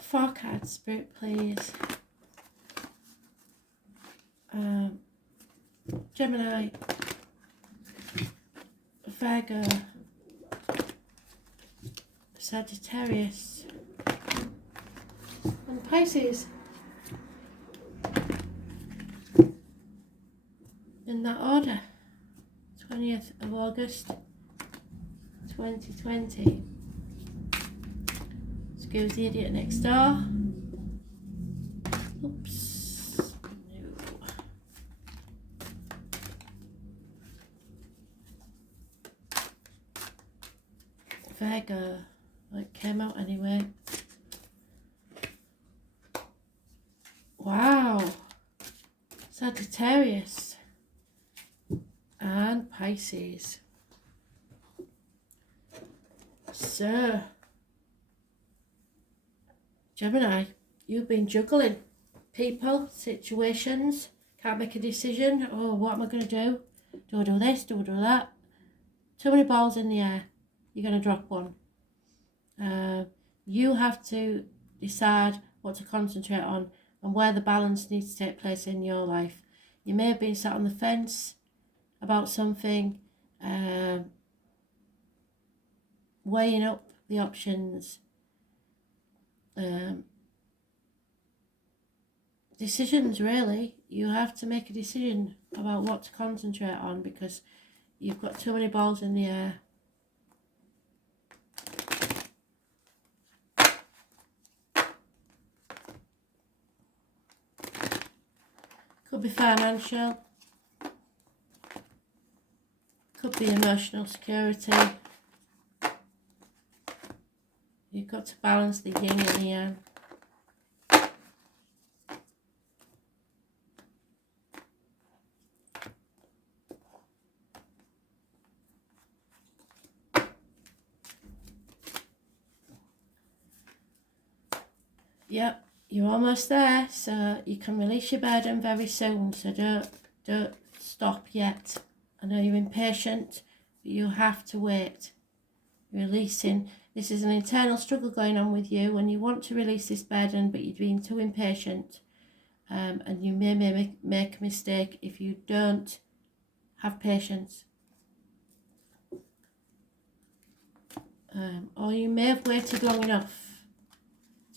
4 cards, Spirit, please. Gemini, Virgo, Sagittarius, and Pisces. In that order. 20th of August 2020. Excuse the idiot next door. Oops. No. Virgo. Well, it came out anyway. Wow. Sagittarius. And Pisces. So, Gemini, you've been juggling people, situations, can't make a decision. Oh, what am I going to do? Do I do this? Do I do that? Too many balls in the air. You're going to drop one. You have to decide what to concentrate on and where the balance needs to take place in your life. You may have been sat on the fence about something, weighing up the options, decisions really. You have to make a decision about what to concentrate on because you've got too many balls in the air. Could be financial, could be emotional security. You've got to balance the yin and the yang. Yep, you're almost there, so you can release your burden very soon, so don't stop yet. I know you're impatient, but you have to wait. Releasing, this is an internal struggle going on with you and you want to release this burden, but you're being too impatient, and you may make a mistake if you don't have patience. Or you may have waited long enough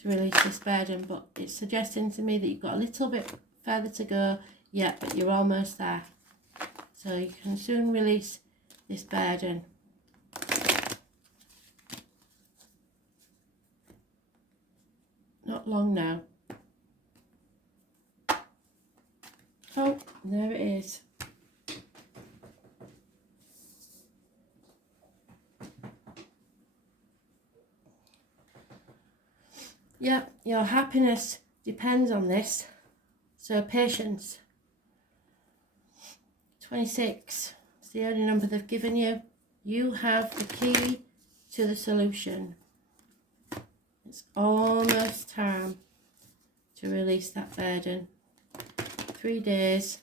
to release this burden, but it's suggesting to me that you've got a little bit further to go yet, but you're almost there. So you can soon release this burden. Not long now. Oh, there it is. Yeah, your happiness depends on this. So patience. 26. It's the only number they've given you. You have the key to the solution. It's almost time to release that burden. 3 days,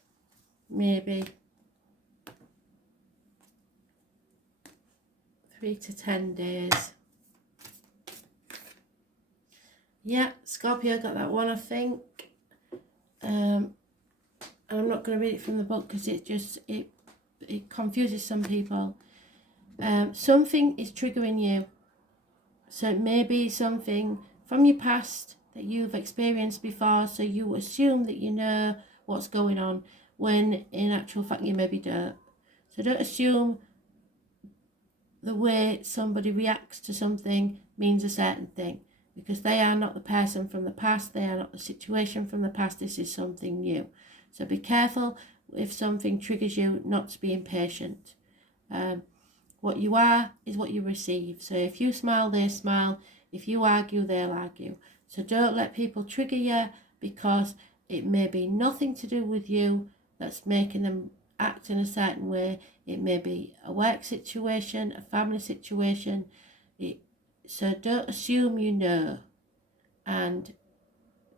maybe 3 to 10 days. Yeah, Scorpio got that one, I think. And I'm not going to read it from the book because it confuses some people. Something is triggering you. So it may be something from your past that you've experienced before, so you assume that you know what's going on, when in actual fact you maybe don't. So don't assume the way somebody reacts to something means a certain thing, because they are not the person from the past, they are not the situation from the past, this is something new. So be careful if something triggers you not to be impatient. What you are is what you receive. So if you smile, they smile. If you argue, they'll argue. So don't let people trigger you, because it may be nothing to do with you that's making them act in a certain way. It may be a work situation, a family situation. So don't assume you know, and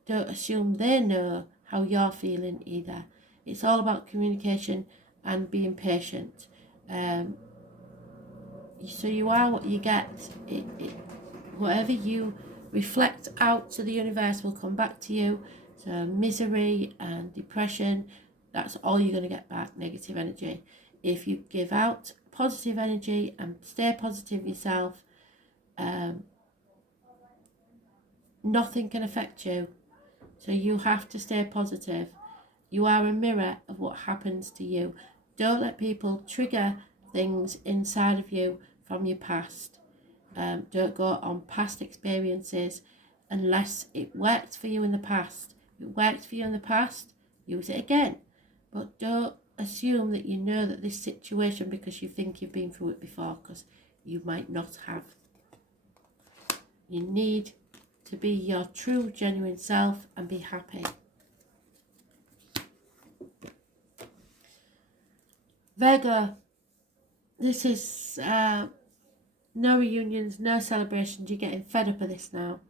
don't assume they know how you're feeling either. It's all about communication and being patient. So you are what you get. Whatever you reflect out to the universe will come back to you. So misery and depression, that's all you're going to get back, negative energy. If you give out positive energy and stay positive yourself, nothing can affect you. So you have to stay positive. You are a mirror of what happens to you. Don't let people trigger things inside of you from your past. Don't go on past experiences unless it worked for you in the past. If it worked for you in the past, use it again. But don't assume that you know that this situation because you think you've been through it before, because you might not have. You need to be your true, genuine self and be happy. Virgo, this is no reunions, no celebrations. You're getting fed up of this now.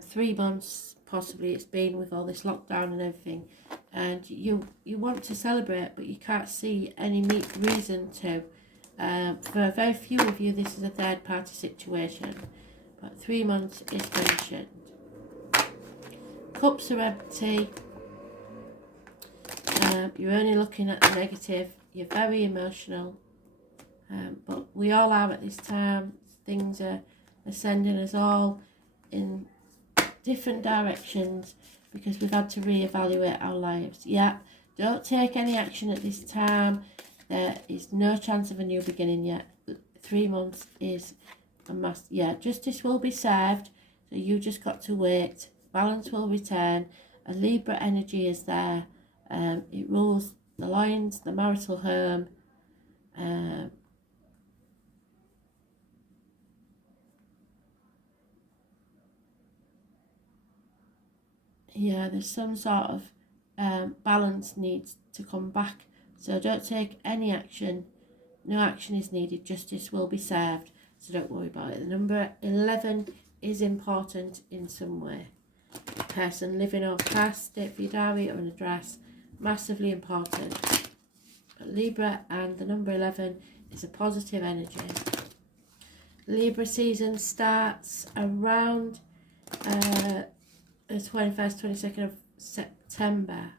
3 months possibly it's been with all this lockdown and everything, and you want to celebrate, but you can't see any reason to. For very few of you, this is a third party situation, but 3 months is mentioned. Cups are empty. You're only looking at the negative. You're very emotional, but we all are at this time. Things are sending us all in different directions because we've had to reevaluate our lives. Yeah, don't take any action at this time. There is no chance of a new beginning yet. 3 months is a must. Yeah, justice will be served, so you just got to wait. Balance will return. A Libra energy is there. It rules the lines, the marital home. Yeah, there's some sort of balance needs to come back. So don't take any action. No action is needed. Justice will be served. So don't worry about it. The number 11 is important in some way. Person living or past, date for your diary or an address. Massively important. But Libra and the number 11 is a positive energy. Libra season starts around the 21st, 22nd of September.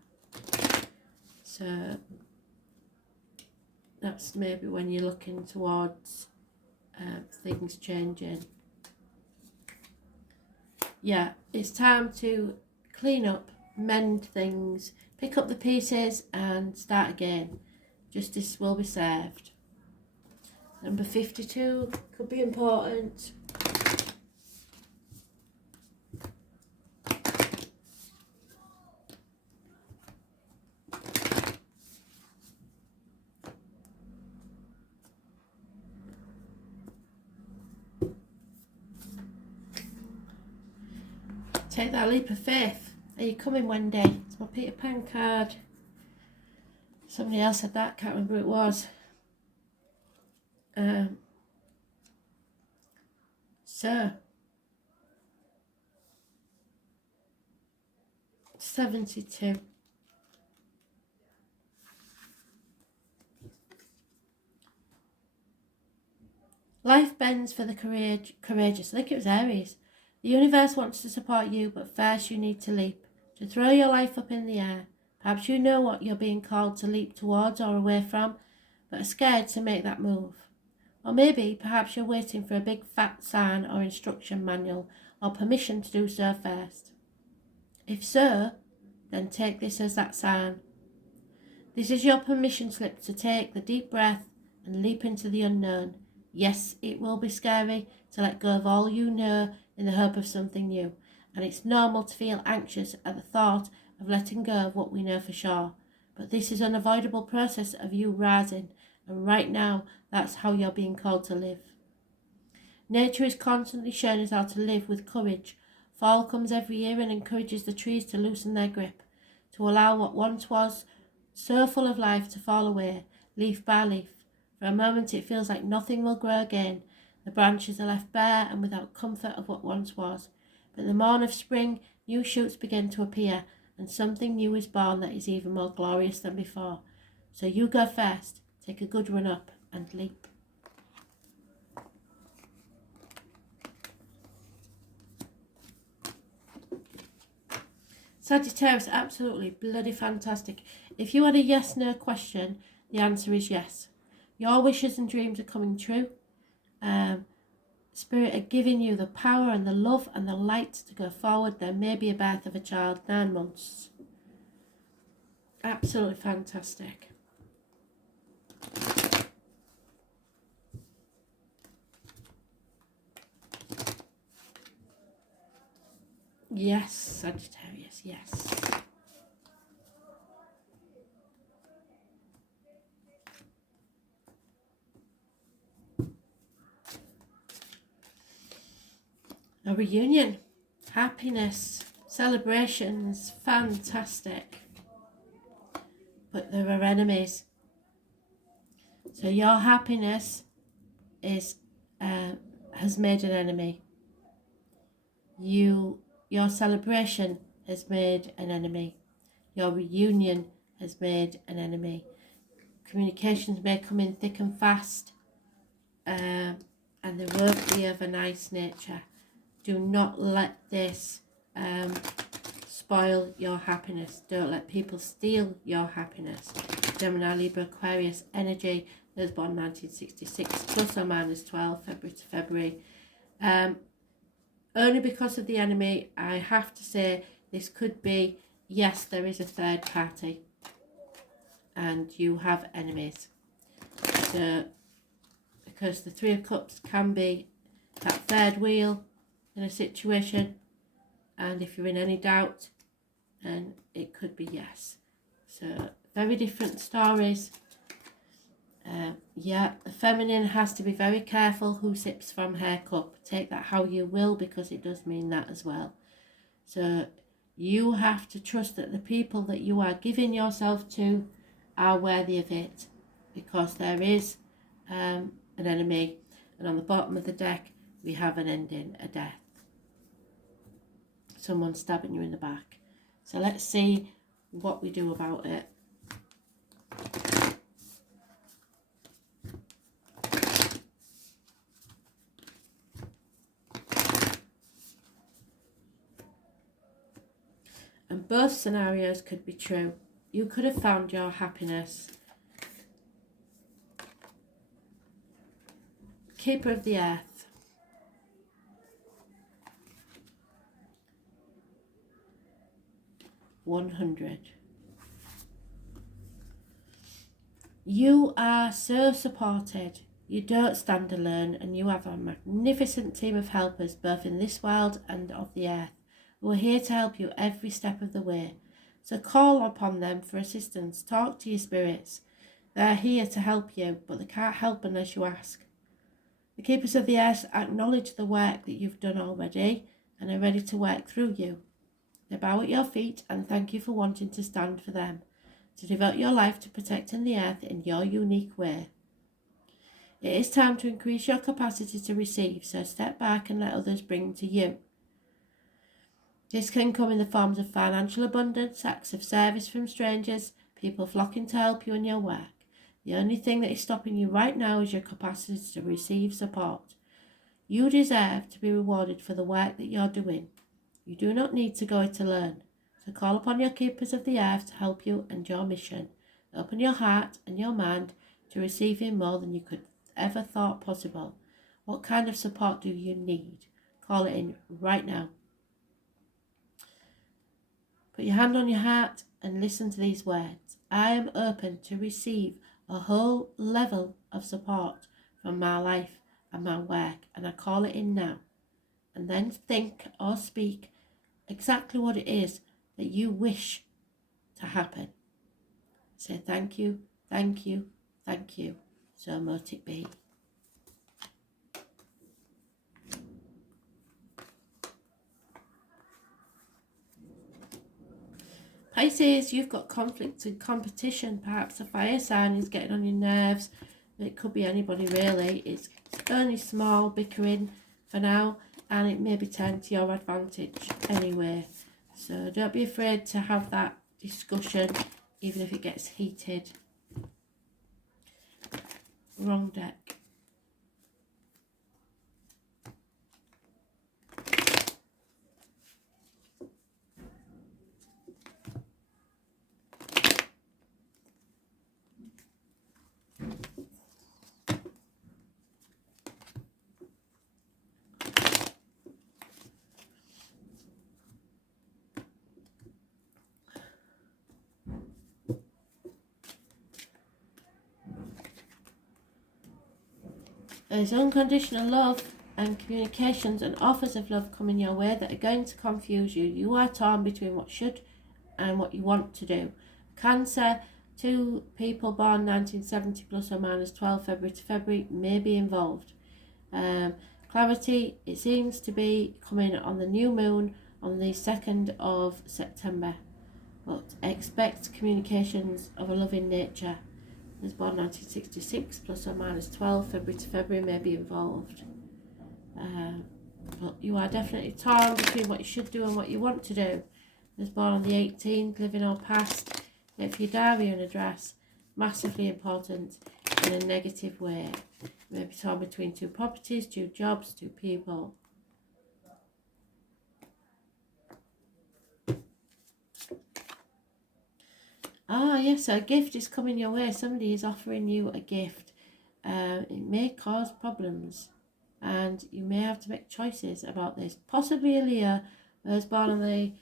So that's maybe when you're looking towards things changing. Yeah, it's time to clean up, mend things, pick up the pieces and start again. Justice will be served. Number 52 could be important. Take that leap of faith. Are you coming one day? It's my Peter Pan card. Somebody else said that, can't remember who it was. So 72. Life bends for the courageous. I think it was Aries. The universe wants to support you, but first you need to leap. To throw your life up in the air. Perhaps you know what you're being called to leap towards or away from, but are scared to make that move. Or maybe, perhaps you're waiting for a big fat sign or instruction manual or permission to do so first. If so, then take this as that sign. This is your permission slip to take the deep breath and leap into the unknown. Yes, it will be scary to let go of all you know in the hope of something new, and it's normal to feel anxious at the thought of letting go of what we know for sure. But this is an unavoidable process of you rising, and right now, that's how you're being called to live. Nature is constantly showing us how to live with courage. Fall comes every year and encourages the trees to loosen their grip, to allow what once was so full of life to fall away, leaf by leaf. For a moment it feels like nothing will grow again. The branches are left bare and without comfort of what once was. But in the morn of spring, new shoots begin to appear, and something new is born that is even more glorious than before. So you go first, take a good run up and leap. Sagittarius, absolutely bloody fantastic. If you had a yes/no question, the answer is yes. Your wishes and dreams are coming true. Spirit are giving you the power and the love and the light to go forward. There may be a birth of a child, 9 months. Absolutely fantastic. Yes, Sagittarius, yes. A reunion, happiness, celebrations, fantastic. But there are enemies. So your happiness is has made an enemy. Your celebration has made an enemy. Your reunion has made an enemy. Communications may come in thick and fast, and they won't be of a nice nature. Do not let this spoil your happiness. Don't let people steal your happiness. Gemini, Libra, Aquarius energy. Those born 1966, plus or minus 12, February to February. Only because of the enemy, I have to say this could be, yes, there is a third party and you have enemies. So, because the Three of Cups can be that third wheel in a situation, and if you're in any doubt, then it could be yes. So, very different stories. Yeah, the feminine has to be very careful who sips from her cup. Take that how you will, because it does mean that as well. So you have to trust that the people that you are giving yourself to are worthy of it, because there is an enemy. And on the bottom of the deck, we have an ending, a death. Someone stabbing you in the back. So let's see what we do about it. And both scenarios could be true. You could have found your happiness. Keeper of the Earth. $100. You are so supported. You don't stand alone, and you have a magnificent team of helpers both in this world and of the earth, who are here to help you every step of the way. So call upon them for assistance. Talk to your spirits. They're here to help you, but they can't help unless you ask. The keepers of the earth acknowledge the work that you've done already and are ready to work through you. They bow at your feet and thank you for wanting to stand for them, to devote your life to protecting the earth in your unique way. It is time to increase your capacity to receive, so step back and let others bring to you. This can come in the forms of financial abundance, acts of service from strangers, people flocking to help you in your work. The only thing that is stopping you right now is your capacity to receive support. You deserve to be rewarded for the work that you're doing. You do not need to go it alone. So call upon your keepers of the earth to help you and your mission. Open your heart and your mind to receiving more than you could ever thought possible. What kind of support do you need? Call it in right now. Put your hand on your heart and listen to these words. I am open to receive a whole level of support from my life and my work, and I call it in now. And then think or speak exactly what it is that you wish to happen. Say thank you, thank you, thank you. So mote it be. Pisces, you've got conflict and competition. Perhaps a fire sign is getting on your nerves. It could be anybody really. It's only small bickering for now, and it may be turned to your advantage anyway. So don't be afraid to have that discussion, even if it gets heated. Wrong deck. There's unconditional love and communications and offers of love coming your way that are going to confuse you. You are torn between what should and what you want to do. Cancer, 2 people born 1970 plus or minus 12 February to February may be involved. Clarity, it seems to be coming on the new moon on the 2nd of September. But expect communications of a loving nature. Those born 1966 plus or minus 12 February to February may be involved. But you are definitely torn between what you should do and what you want to do. Those born on the 18th, living or past, if your diary and address, massively important in a negative way. You may be torn between 2 properties, 2 jobs, 2 people. Ah, yes, a gift is coming your way. Somebody is offering you a gift. It may cause problems, and you may have to make choices about this. Possibly a Leo, was born on the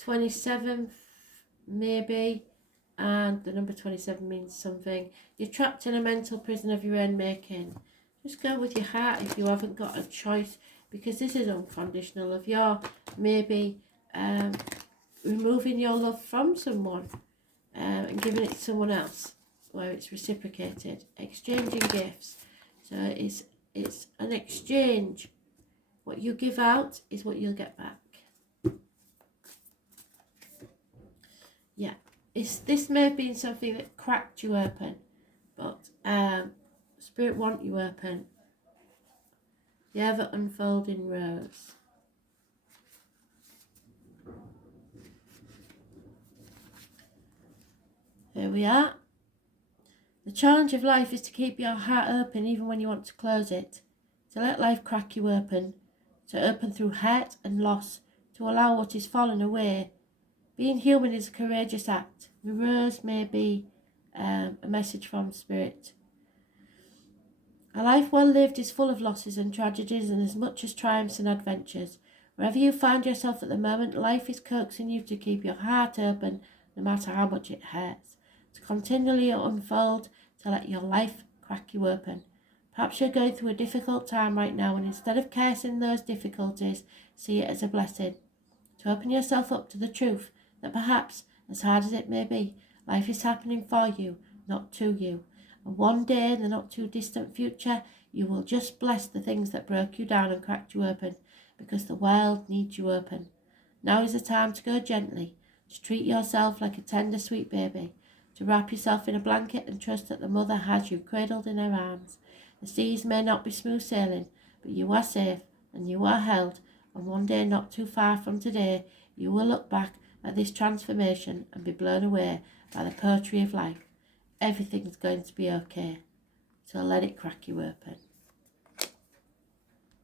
27th, maybe, and the number 27 means something. You're trapped in a mental prison of your own making. Just go with your heart if you haven't got a choice, because this is unconditional love. You're maybe removing your love from someone and giving it to someone else where it's reciprocated. Exchanging gifts. So it's an exchange. What you give out is what you'll get back. Yeah, this may have been something that cracked you open, but Spirit want you open. The ever unfolding rose. Here we are. The challenge of life is to keep your heart open even when you want to close it. To let life crack you open. To open through hurt and loss. To allow what is fallen away. Being human is a courageous act. The rose may be a message from Spirit. A life well lived is full of losses and tragedies and as much as triumphs and adventures. Wherever you find yourself at the moment, life is coaxing you to keep your heart open no matter how much it hurts. To continually unfold, to let your life crack you open. Perhaps you're going through a difficult time right now, and instead of cursing those difficulties, see it as a blessing. To open yourself up to the truth that perhaps, as hard as it may be, life is happening for you, not to you. And one day in the not too distant future, you will just bless the things that broke you down and cracked you open, because the world needs you open. Now is the time to go gently, to treat yourself like a tender, sweet baby, to wrap yourself in a blanket and trust that the mother has you cradled in her arms. The seas may not be smooth sailing, but you are safe and you are held, and one day not too far from today, you will look back at this transformation and be blown away by the poetry of life. Everything's going to be okay, so let it crack you open.